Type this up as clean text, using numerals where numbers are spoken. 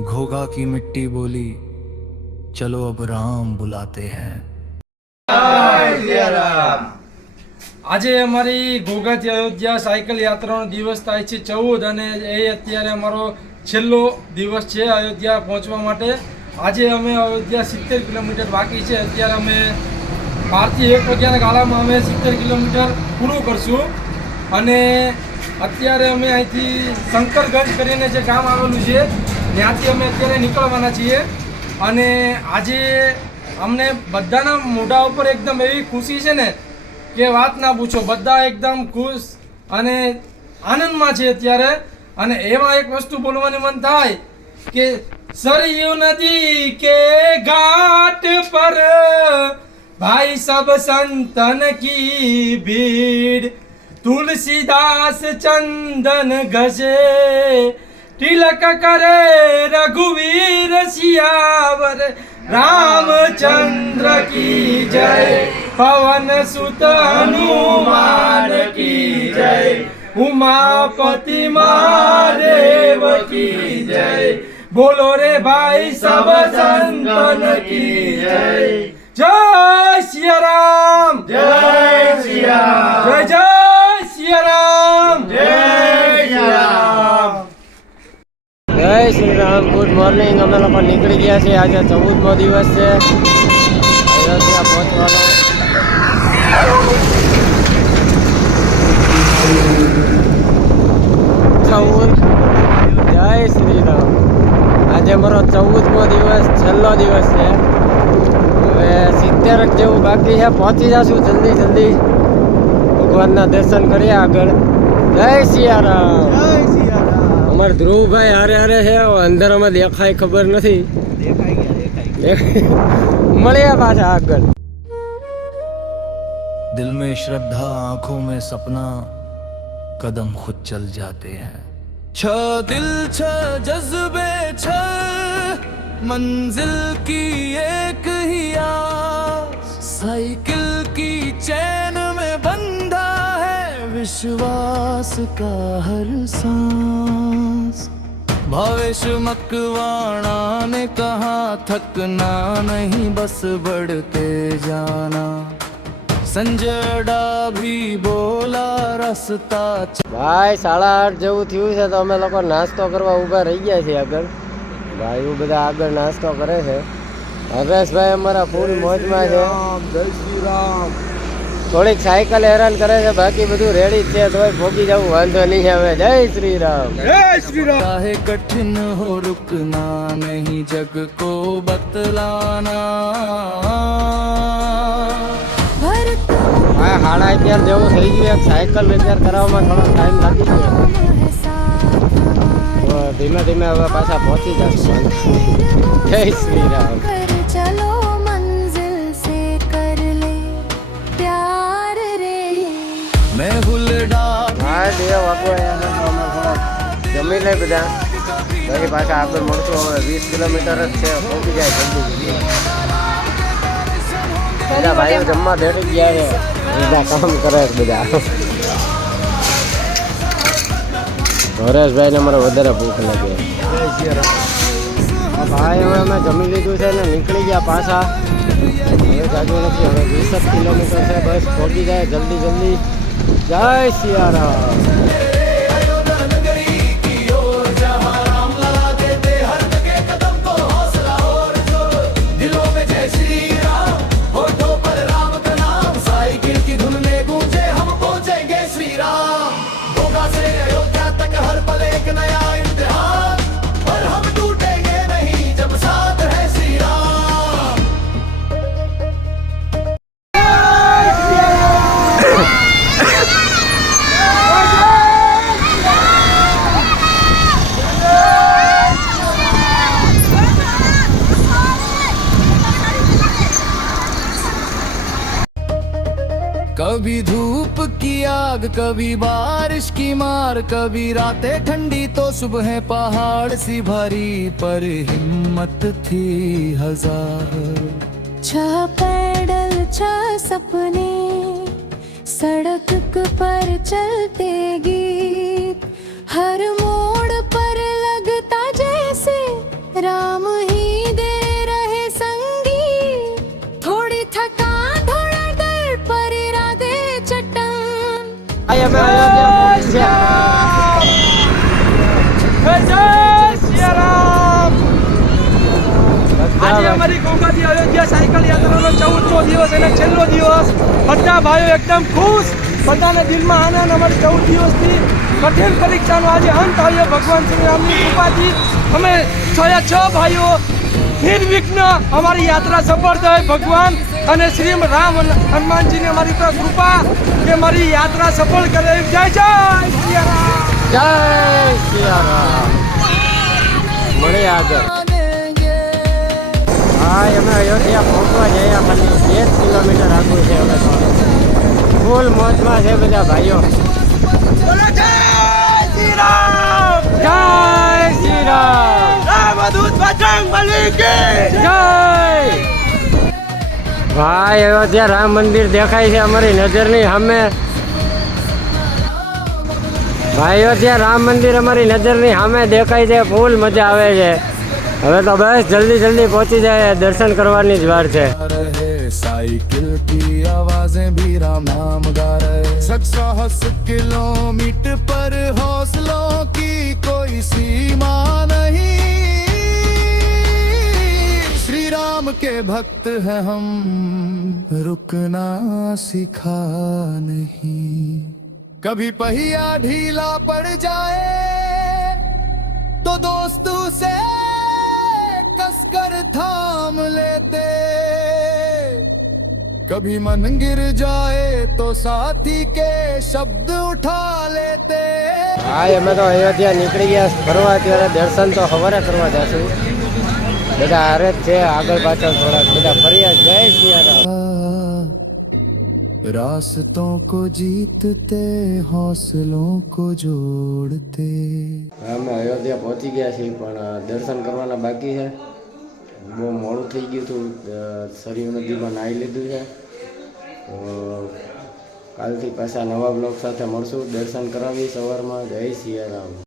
घोगा की मिट्टी बोली, चलो अब राम बुलाते हैं। આજે અમારી ઘોઘાથી અયોધ્યા સાયકલ યાત્રાનો દિવસ થાય છે 14 અને એ અત્યારે અમારો છેલ્લો દિવસ છે અયોધ્યા પહોંચવા માટે. આજે અમે અયોધ્યા 70 કિલોમીટર બાકી છે. અત્યારે અમે 12 થી 1 વાગ્યાના ગાળામાં અમે 70 કિલોમીટર પૂરું કરશું. અને અત્યારે અમે અહીંથી શંકરગંજ કરીને જે ગામ આવેલું છે ત્યાંથી અમે અત્યારે નીકળવાના છીએ. અને આજે અમને બધાના મોઢા ઉપર એકદમ એવી ખુશી છે ને કે વાત ના પૂછો. બધા એકદમ ખુશ અને આનંદમાં છે અત્યારે. અને એમાં એક વસ્તુ બોલવાની મન થાય કે સરયू नदी के घाट पर भाई सब संतन की भीड़, तुलसीदास चंदन घसे तिलक करे रघुवीर सियावर, रामचंद्र की जय, पवन सुत हनुमान की जय, उमापति महादेव की जय, बोलो रे भाई सब संतन की जय. जय सिया राम, जय सिया, जय जय सिया राम, जय सिया राम. જય શ્રી રામ. Good morning. અમે લોકો નીકળી ગયા છીએ. આજે 14મો દિવસ છે અયોધ્યા પહોંચવાનો. જય શ્રી રામ. આજે અમારો 14મો દિવસ, છેલ્લો દિવસ છે. હવે 70 જેવું બાકી છે. પહોંચી જશું જલ્દી જલ્દી. ભગવાનના દર્શન કરીએ આગળ. જય સિયા રામ. જય સિયા રામ. અમારે ધ્રુવભાઈ હારે હારે છે. અંધારામાં દેખાય ખબર નથી. મળ્યા પાછા આગળ. दिल में श्रद्धा, आंखों में सपना, कदम खुद चल जाते हैं. छ दिल छ जज्बे छ, मंजिल की एक ही आस, साइकिल की चैन में बंधा है विश्वास का हर सांस. भावेश मकवाणा ने कहा थकना नहीं बस बढ़ते जाना, સંજડા ભી બોલા રસ્તા. ભાઈ 8:30 જેવું થયું છે તો અમે લોકો નાસ્તો કરવા ઊભા રહી ગયા છીએ આગળ. ભાઈઓ બધા આગળ નાસ્તો કરે છે. હરેશભાઈ અમારા ફૂલ મોજમાં છે. જય શ્રી રામ. થોડીક સાયકલ હેરાન કરે છે, બાકી બધું રેડી જ છે. તોય ભોગી જવું વાંધો નહીં આવે. જય શ્રી રામ, જય શ્રી રામ. चाहे कठिन हो रुकना नहीं जग को बतलाना. હા 11:30 જેવું થઈ ગયું. એક સાયકલ રિપેર કરાવવામાં થોડો ટાઈમ લાગી ગયો. તો ધીમે ધીમે હવે પાછા પહોંચી જશું. જય શ્રી રામ. चलो मंजिल से कर ले प्यार रे. मैं हुलडा હા 2 વાગવા અમે થોડા જમી લે બધા. પછી પાછા આગળ મળશું. હવે 20 કિલોમીટર જ છે. પહોંચી જાય જલ્દી. બધા ભાઈઓ જમવા બેઠી ગયા છે. બધા કામ કરે છે બધા. હરેશભાઈને અમારે વધારે ભૂખ લાગે. ભાઈ હવે અમે જમી લીધું છે ને નીકળી ગયા પાછા. હવે જાજુ નથી. હવે 20 કિલોમીટર છે. બસ પહોંચી જાય જલ્દી જલ્દી. જય સિયા રામ. कभी धूप की आग, कभी बारिश की मार, कभी रातें ठंडी तो सुबह पहाड़ सी भारी, पर हिम्मत थी हजार. 6 पैडल 6 सपने सड़क पर चलते गीत, हर मोड़ पर लगता जैसे राम ही दे रहे संगी, थोड़ी थकान थोड़ा डर पर इरादे चट्टान। ભાઈ અમે અયોધ્યા પહોંચ્યા. જય સિયારામ. આજે અમારી ગોગાથી અયોધ્યા સાયકલ યાત્રાનો 14મો દિવસ અને છેલ્લો દિવસ. બધા ભાઈઓ એકદમ ખુશ, બધાને દિલમાં આનંદ. અમારી 14 દિવસથી કઠિન પરીક્ષાનો આજે અંત આવ્યો ભગવાન શ્રી રામની કૃપાથી. અમે 6 ભાઈઓ નિર્વિઘ્ન અમારી યાત્રા સફળ થઈ. ભગવાન અને શ્રી રામ હનુમાનજીની અમારી પર કૃપા કે મારી યાત્રા સફળ કરે. જય જય સિયારામ. જય સિયારામ. મળે આગળ. ભાઈ અમે અયોધ્યા પહોંચવા જઈએ, ખાલી 2 કિલોમીટર આગળ છે. હવે તો ફૂલ મોજમાં છે બધા ભાઈઓ. જય શ્રી રામ. જય શ્રી રામ. રામદૂત બજરંગબલી કી જય. ભાઈ અયોધ્યા રામ મંદિર દેખાય છે અમારી નજરની સામે. ભાઈ અયોધ્યા રામ મંદિર અમારી નજરની સામે દેખાય છે. ફૂલ મજા આવે છે. હવે તો બસ જલ્દી જલ્દી પહોંચી જાય, દર્શન કરવાની જ વાર છે. रहे साइकिल की आवाजें भी राम नाम गा रहे. 100 किलोमीटर पर हौसलों की कोई सीमा नहीं. श्री राम के भक्त हैं हम, रुकना सीखा नहीं. कभी पहिया ढीला पड़ जाए तो दोस्त उसे कसकर थाम लेते. कभी मन गिर जाए तो साथी के शब्द उठा लेते. ભાઈ અમે તો અયોધ્યા નીકળી ગયા ફરવા. અત્યારે દર્શન તો સવારે કરવા જશું. બધા હારે જ છે, આગળ પાછળ થોડાક બધા ફર્યા. જય સિયારામ. रास्तों को जीतते हौसलों को जोड़ते. અમે અયોધ્યા પહોંચી ગયા છીએ, પણ દર્શન કરવાના બાકી છે. બહુ મોડું થઈ ગયું હતું. સરયુ નદીમાં નાહી લીધું છે. તો કાલથી પાછા નવા બ્લોગ સાથે મળશું. દર્શન કરાવી સવારમાં. જય સિયારામ.